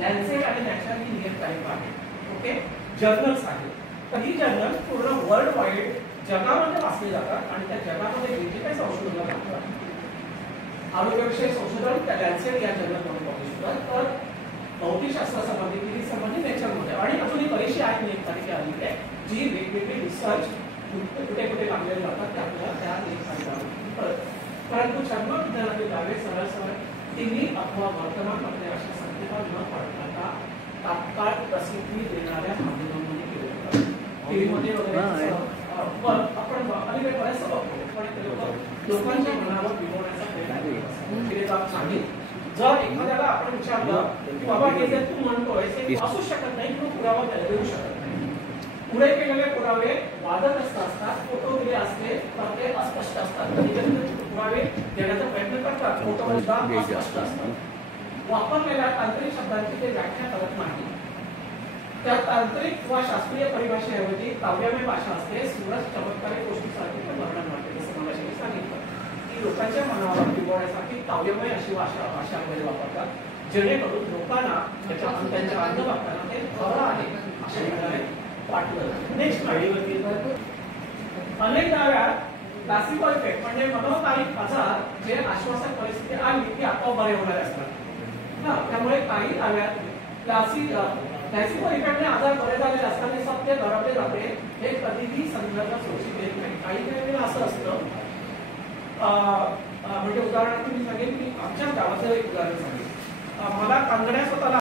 Lancet आणि national Indian type आहे. Okay, journals आहेत. तर ही जर्नल पूर्ण वर्ल्ड वाईड जगामध्ये वाचली जातात आणि त्या जगामध्ये जे काही संशोधन लागतात आरोग्यविषयक संशोधन त्या लॅन्सेट या जर्नलमध्ये पब्लिश होतात. तर भौतिकशास्त्र संबंधी फिजिक्स संबंधी नेचरमध्ये आणि अजून एक बरीचशी आहेत मी एक तारखे आली आहे जी वेगवेगळी रिसर्च कुठे कुठे लागलेले जातात ते आपल्याला त्या लेखांवर. परंतु जन्म विज्ञानातील दावे सरळ सरळ टीव्ही अथवा वर्तमानपत्रे अशा संकेतावर न पडता तात्काळ प्रसिद्धी देणाऱ्या माध्यमांमध्ये केले जातात. टीव्हीमध्ये वगैरे आपण अलीकडे बऱ्याच बघतो पण ते लोकांच्या मनावर बिघडवण्याचा प्रयत्न सांगितलं. जर एखाद्याला आपण विचारलं की बाबा हे जे तू म्हणतोय ते असू शकत नाही किंवा पुरावा देऊ शकत नाही, पुढे केलेले पुरावे वादग्रस्त असतात, फोटो दिले असते तर ते अस्पष्ट असतात. पुरावे देण्याचा प्रयत्न करतात, फोटो अस्पष्ट असतात. वापरलेल्या तांत्रिक शब्दांची ते व्याख्या करत नाही. त्या तांत्रिक किंवा शास्त्रीय परिभाषेऐवजी काव्यमय भाषा असते. सूरज चमत्कारिक गोष्टीसारखी ते वर्णन वाटते. जसं मला सांगितलं की लोकांच्या मनावर बिघडण्यासाठी काव्यमय अशी भाषा वगैरे वापरतात, जेणेकरून लोकांना त्यांच्या अंगवाक्यांना ते खरं आहे अशा प्रकारे वाटलं. नेक्स्ट माहितीवरती अनेक दाव्यात प्लासिबो इफेक्ट म्हणजे मनोकालिक आजार जे आश्वासक परिस्थिती आली की आपोआप बरे होणारे असतात. त्यामुळे काही दाव्यात प्लासिबो इफेक्टने आजार बरे झालेले असतात हे सत्य दडपले जाते. हे कधीही संदर्भ सुरक्षित देत नाही. काही वेळेला असं असतं म्हणजे उदाहरणार्थ मी सांगेन की आमच्या गावाचं एक उदाहरण सांगेन. मला कांगड्या स्वतःला